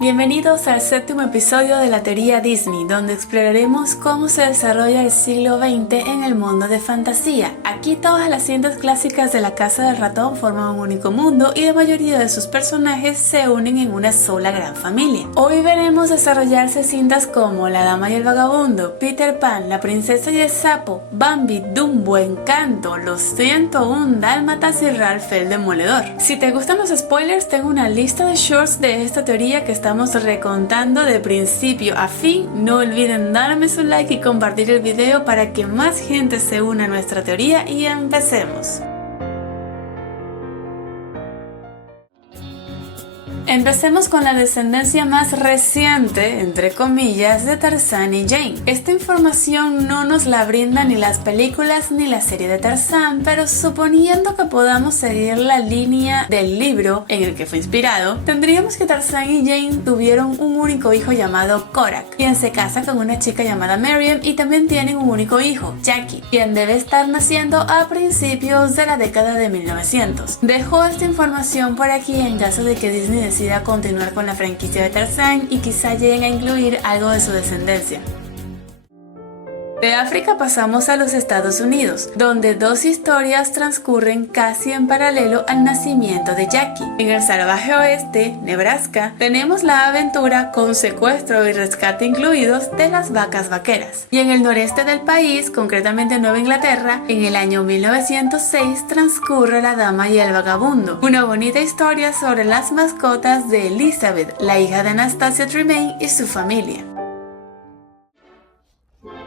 Bienvenidos al séptimo episodio de la teoría Disney, donde exploraremos cómo se desarrolla el siglo XX en el mundo de fantasía. Aquí todas las cintas clásicas de la Casa del Ratón forman un único mundo y la mayoría de sus personajes se unen en una sola gran familia. Hoy veremos desarrollarse cintas como La Dama y el Vagabundo, Peter Pan, La Princesa y el Sapo, Bambi, Dumbo, Encanto, Los 101 Dálmatas y Ralph el Demoledor. Si te gustan los spoilers, tengo una lista de shorts de esta teoría que estamos recontando de principio a fin. No olviden darme su like y compartir el video para que más gente se una a nuestra teoría y empecemos. Empecemos con la descendencia más reciente, entre comillas, de Tarzán y Jane. Esta información no nos la brindan ni las películas ni la serie de Tarzán, pero suponiendo que podamos seguir la línea del libro en el que fue inspirado, tendríamos que Tarzán y Jane tuvieron un único hijo llamado Korak, quien se casa con una chica llamada Mariam y también tienen un único hijo, Jackie, quien debe estar naciendo a principios de la década de 1900. Dejo esta información por aquí en caso de que Disney decida continuar con la franquicia de Tarzán y quizá lleguen a incluir algo de su descendencia. De África pasamos a los Estados Unidos, donde dos historias transcurren casi en paralelo al nacimiento de Jackie. En el salvaje oeste, Nebraska, tenemos la aventura con secuestro y rescate incluidos de las vacas vaqueras. Y en el noreste del país, concretamente en Nueva Inglaterra, en el año 1906 transcurre La Dama y el Vagabundo, una bonita historia sobre las mascotas de Elizabeth, la hija de Anastasia Tremaine y su familia.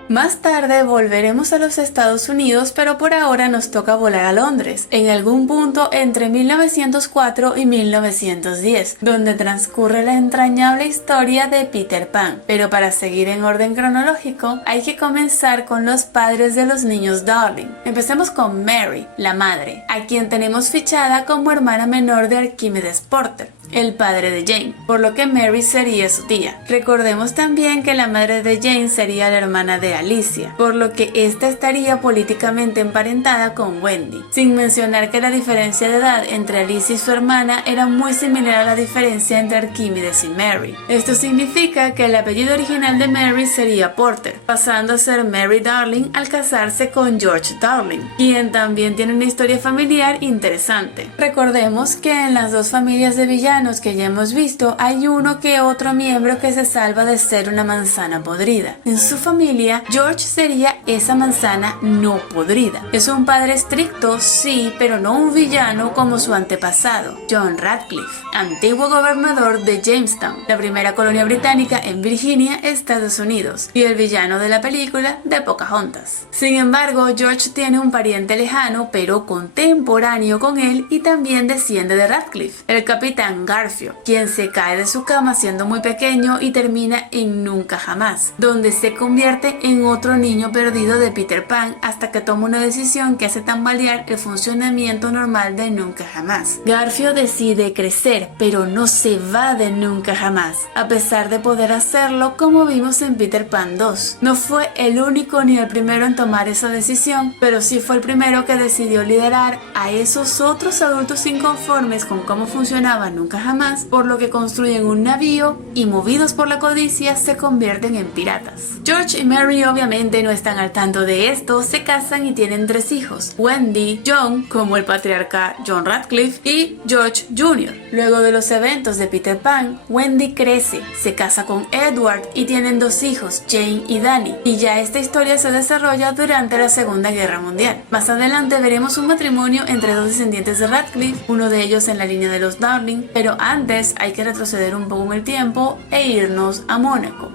Más tarde volveremos a los Estados Unidos, pero por ahora nos toca volar a Londres, en algún punto entre 1904 y 1910, donde transcurre la entrañable historia de Peter Pan. Pero para seguir en orden cronológico, hay que comenzar con los padres de los niños Darling. Empecemos con Mary, la madre, a quien tenemos fichada como hermana menor de Arquímedes Porter, el padre de Jane, por lo que Mary sería su tía. Recordemos también que la madre de Jane sería la hermana de Alicia, por lo que esta estaría políticamente emparentada con Wendy, sin mencionar que la diferencia de edad entre Alicia y su hermana era muy similar a la diferencia entre Arquímedes y Mary. Esto significa que el apellido original de Mary sería Porter, pasando a ser Mary Darling al casarse con George Darling, quien también tiene una historia familiar interesante. Recordemos que en las dos familias de villanos que ya hemos visto, hay uno que otro miembro que se salva de ser una manzana podrida. En su familia, George sería esa manzana no podrida. Es un padre estricto, sí, pero no un villano como su antepasado, John Radcliffe, antiguo gobernador de Jamestown, la primera colonia británica en Virginia, Estados Unidos, y el villano de la película de Pocahontas. Sin embargo, George tiene un pariente lejano, pero contemporáneo con él y también desciende de Radcliffe, el capitán Garfio, quien se cae de su cama siendo muy pequeño y termina en Nunca Jamás, donde se convierte en otro niño perdido de Peter Pan hasta que toma una decisión que hace tambalear el funcionamiento normal de Nunca Jamás. Garfio decide crecer, pero no se va de Nunca Jamás, a pesar de poder hacerlo como vimos en Peter Pan 2. No fue el único ni el primero en tomar esa decisión, pero sí fue el primero que decidió liderar a esos otros adultos inconformes con cómo funcionaba Nunca Jamás, por lo que construyen un navío y movidos por la codicia se convierten en piratas. George y Mary obviamente no están al tanto de esto, se casan y tienen 3 hijos, Wendy, John, como el patriarca John Radcliffe, y George Jr. Luego de los eventos de Peter Pan, Wendy crece, se casa con Edward y tienen 2 hijos, Jane y Danny, y ya esta historia se desarrolla durante la Segunda Guerra Mundial. Más adelante veremos un matrimonio entre 2 descendientes de Radcliffe, uno de ellos en la línea de los Darling, pero antes hay que retroceder un poco en el tiempo e irnos a Mónaco.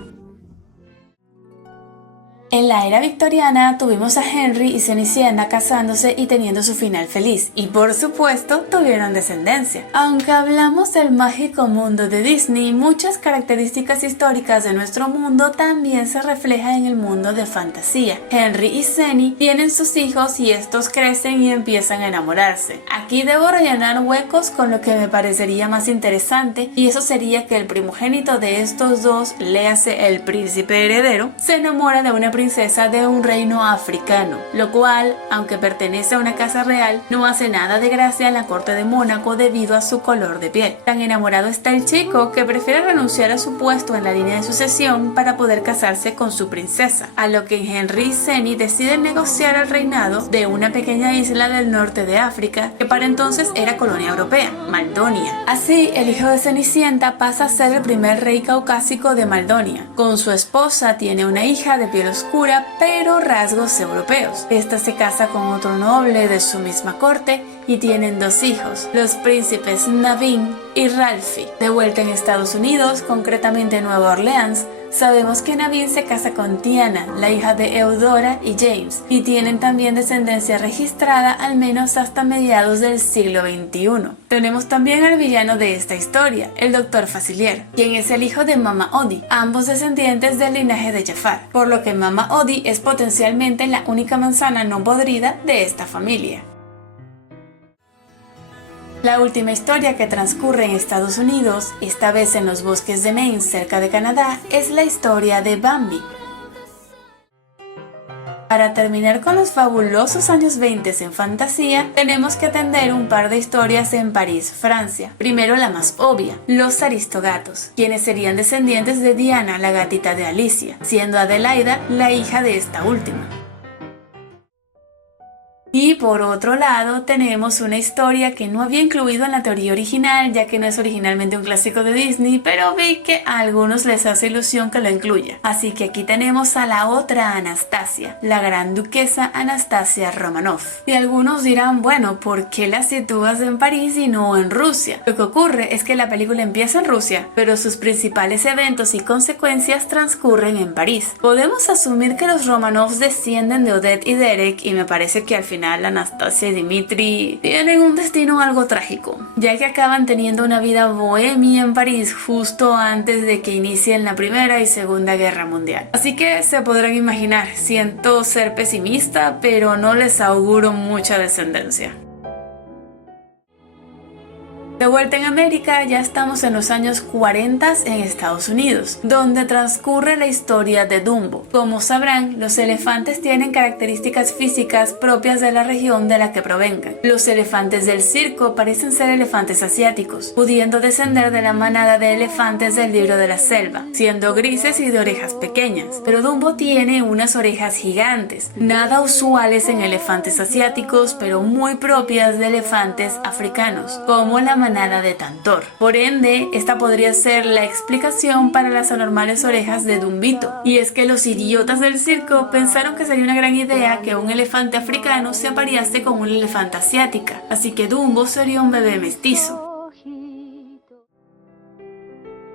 En la era victoriana tuvimos a Henry y Cenicienta casándose y teniendo su final feliz, y por supuesto tuvieron descendencia. Aunque hablamos del mágico mundo de Disney, muchas características históricas de nuestro mundo también se reflejan en el mundo de fantasía. Henry y Cenny tienen sus hijos y estos crecen y empiezan a enamorarse. Aquí debo rellenar huecos con lo que me parecería más interesante, y eso sería que el primogénito de estos dos, léase el príncipe heredero, se enamora de una princesa de un reino africano, lo cual, aunque pertenece a una casa real, no hace nada de gracia en la corte de Mónaco debido a su color de piel. Tan enamorado está el chico que prefiere renunciar a su puesto en la línea de sucesión para poder casarse con su princesa, a lo que Henry y Seni deciden negociar el reinado de una pequeña isla del norte de África que para entonces era colonia europea, Maldonia. Así, el hijo de Cenicienta pasa a ser el primer rey caucásico de Maldonia. Con su esposa tiene una hija de piel oscura pero rasgos europeos. Esta se casa con otro noble de su misma corte y tienen 2 hijos, los príncipes Naveen y Ralphie. De vuelta en Estados Unidos, concretamente en Nueva Orleans, sabemos que Naveen se casa con Tiana, la hija de Eudora y James, y tienen también descendencia registrada al menos hasta mediados del siglo XXI. Tenemos también al villano de esta historia, el Dr. Facilier, quien es el hijo de Mama Odi, ambos descendientes del linaje de Jafar, por lo que Mama Odi es potencialmente la única manzana no podrida de esta familia. La última historia que transcurre en Estados Unidos, esta vez en los bosques de Maine cerca de Canadá, es la historia de Bambi. Para terminar con los fabulosos años 20 en fantasía, tenemos que atender un par de historias en París, Francia. Primero la más obvia, los Aristogatos, quienes serían descendientes de Diana, la gatita de Alicia, siendo Adelaida la hija de esta última. Y por otro lado tenemos una historia que no había incluido en la teoría original, ya que no es originalmente un clásico de Disney, pero vi que a algunos les hace ilusión que lo incluya. Así que aquí tenemos a la otra Anastasia, la gran duquesa Anastasia Romanov. Y algunos dirán, bueno, ¿por qué la sitúas en París y no en Rusia? Lo que ocurre es que la película empieza en Rusia, pero sus principales eventos y consecuencias transcurren en París. Podemos asumir que los Romanovs descienden de Odette y Derek, y me parece que al final Anastasia y Dmitri tienen un destino algo trágico, ya que acaban teniendo una vida bohemia en París justo antes de que inicien la Primera y Segunda Guerra Mundial. Así que se podrán imaginar, siento ser pesimista, pero no les auguro mucha descendencia. De vuelta en América, ya estamos en los años 40 en Estados Unidos, donde transcurre la historia de Dumbo. Como sabrán, los elefantes tienen características físicas propias de la región de la que provengan. Los elefantes del circo parecen ser elefantes asiáticos, pudiendo descender de la manada de elefantes del libro de la selva, siendo grises y de orejas pequeñas. Pero Dumbo tiene unas orejas gigantes, nada usuales en elefantes asiáticos, pero muy propias de elefantes africanos, como la manada de Tantor. Por ende, esta podría ser la explicación para las anormales orejas de Dumbito. Y es que los idiotas del circo pensaron que sería una gran idea que un elefante africano se aparease con una elefanta asiática, así que Dumbo sería un bebé mestizo.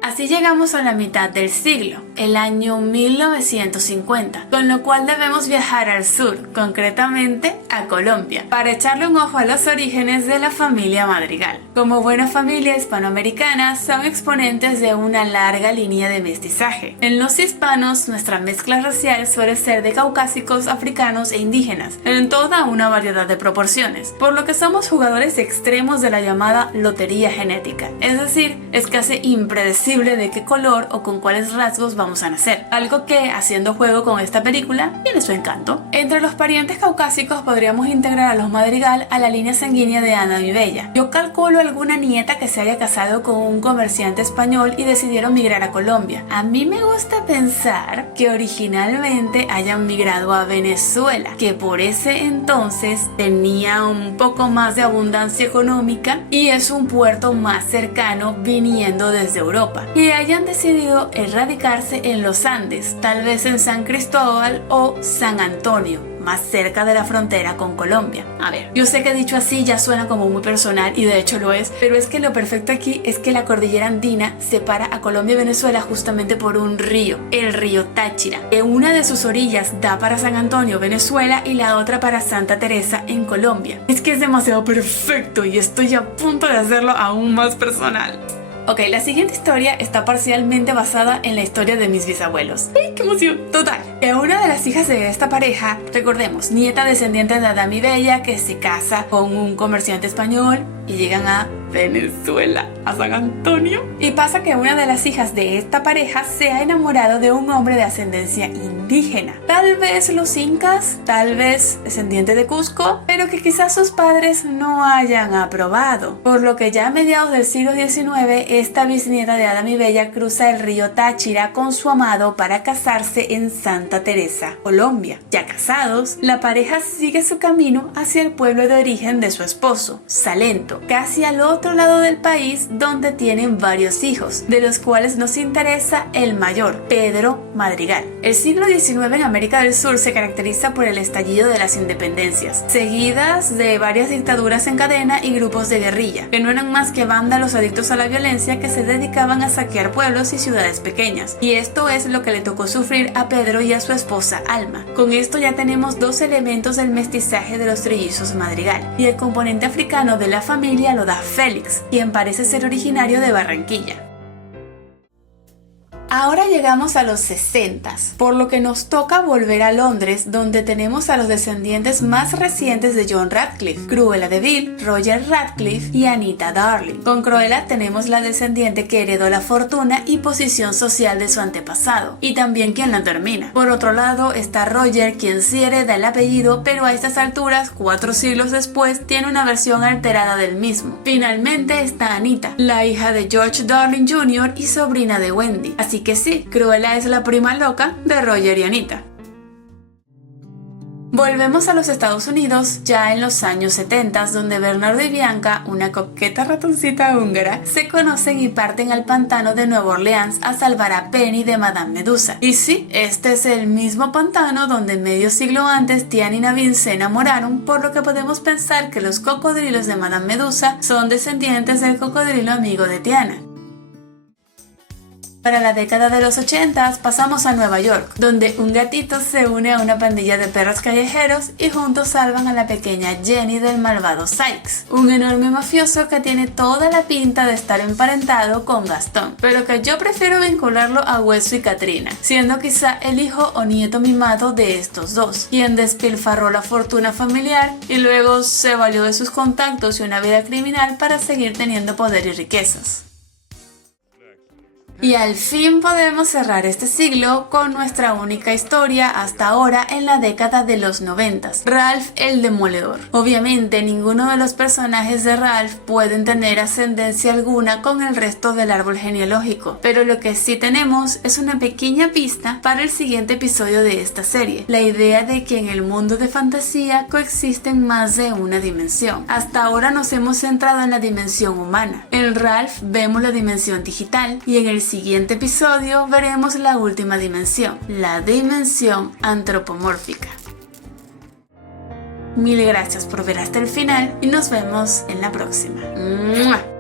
Así llegamos a la mitad del siglo, el año 1950, con lo cual debemos viajar al sur, concretamente a Colombia, para echarle un ojo a los orígenes de la familia Madrigal. Como buena familia hispanoamericana, son exponentes de una larga línea de mestizaje. En los hispanos, nuestra mezcla racial suele ser de caucásicos, africanos e indígenas, en toda una variedad de proporciones, por lo que somos jugadores extremos de la llamada lotería genética, es decir, es casi impredecible de qué color o con cuáles rasgos vamos a nacer, algo que, haciendo juego con esta película, tiene su encanto. Entre los parientes caucásicos podríamos integrar a los Madrigal a la línea sanguínea de Ana y Bella. Yo calculo alguna nieta que se haya casado con un comerciante español y decidieron migrar a Colombia. A mí me gusta pensar que originalmente hayan migrado a Venezuela, que por ese entonces tenía un poco más de abundancia económica y es un puerto más cercano viniendo desde Europa, y hayan decidido erradicarse en los Andes, tal vez en San Cristóbal o San Antonio, más cerca de la frontera con Colombia. A ver, yo sé que dicho así ya suena como muy personal y de hecho lo es, pero es que lo perfecto aquí es que la cordillera andina separa a Colombia y Venezuela justamente por un río, el río Táchira, que una de sus orillas da para San Antonio, Venezuela, y la otra para Santa Teresa en Colombia. Es que es demasiado perfecto y estoy a punto de hacerlo aún más personal. Ok, la siguiente historia está parcialmente basada en la historia de mis bisabuelos. ¡Ay, qué emoción! Total, que una de las hijas de esta pareja, recordemos, nieta descendiente de Adán y Bella, que se casa con un comerciante español, y llegan a Venezuela, a San Antonio. Y pasa que una de las hijas de esta pareja se ha enamorado de un hombre de ascendencia indígena. Tal vez los incas, tal vez descendiente de Cusco, pero que quizás sus padres no hayan aprobado. Por lo que ya a mediados del siglo XIX, esta bisnieta de Adam y Bella cruza el río Táchira con su amado para casarse en Santa Teresa, Colombia. Ya casados, la pareja sigue su camino hacia el pueblo de origen de su esposo, Salento, casi al otro lado del país, donde tienen varios hijos, de los cuales nos interesa el mayor, Pedro Madrigal. El siglo XIX en América del Sur se caracteriza por el estallido de las independencias, seguidas de varias dictaduras en cadena y grupos de guerrilla, que no eran más que vándalos adictos a la violencia que se dedicaban a saquear pueblos y ciudades pequeñas. Y esto es lo que le tocó sufrir a Pedro y a su esposa Alma. Con esto ya tenemos dos elementos del mestizaje de los trillizos Madrigal, y el componente africano de la familia lo da Félix, quien parece ser originario de Barranquilla. Ahora llegamos a los 60s, por lo que nos toca volver a Londres, donde tenemos a los descendientes más recientes de John Radcliffe, Cruella de Vil, Roger Radcliffe y Anita Darling. Con Cruella tenemos la descendiente que heredó la fortuna y posición social de su antepasado, y también quien la termina. Por otro lado está Roger, quien sí hereda el apellido, pero a estas alturas, 4 siglos después, tiene una versión alterada del mismo. Finalmente está Anita, la hija de George Darling Jr. y sobrina de Wendy. Así que sí, Cruella es la prima loca de Roger y Anita. Volvemos a los Estados Unidos ya en los años 70, donde Bernardo y Bianca, una coqueta ratoncita húngara, se conocen y parten al pantano de Nueva Orleans a salvar a Penny de Madame Medusa. Y sí, este es el mismo pantano donde medio siglo antes Tiana y Naveen se enamoraron, por lo que podemos pensar que los cocodrilos de Madame Medusa son descendientes del cocodrilo amigo de Tiana. Para la década de los 80 pasamos a Nueva York, donde un gatito se une a una pandilla de perros callejeros y juntos salvan a la pequeña Jenny del malvado Sykes, un enorme mafioso que tiene toda la pinta de estar emparentado con Gastón, pero que yo prefiero vincularlo a Hueso y Katrina, siendo quizá el hijo o nieto mimado de estos dos, quien despilfarró la fortuna familiar y luego se valió de sus contactos y una vida criminal para seguir teniendo poder y riquezas. Y al fin podemos cerrar este siglo con nuestra única historia hasta ahora en la década de los 90, Ralph el Demoledor. Obviamente ninguno de los personajes de Ralph pueden tener ascendencia alguna con el resto del árbol genealógico, pero lo que sí tenemos es una pequeña pista para el siguiente episodio de esta serie, la idea de que en el mundo de fantasía coexisten más de una dimensión. Hasta ahora nos hemos centrado en la dimensión humana, en Ralph vemos la dimensión digital y en el siguiente episodio veremos la última dimensión, la dimensión antropomórfica. Mil gracias por ver hasta el final y nos vemos en la próxima. ¡Mua!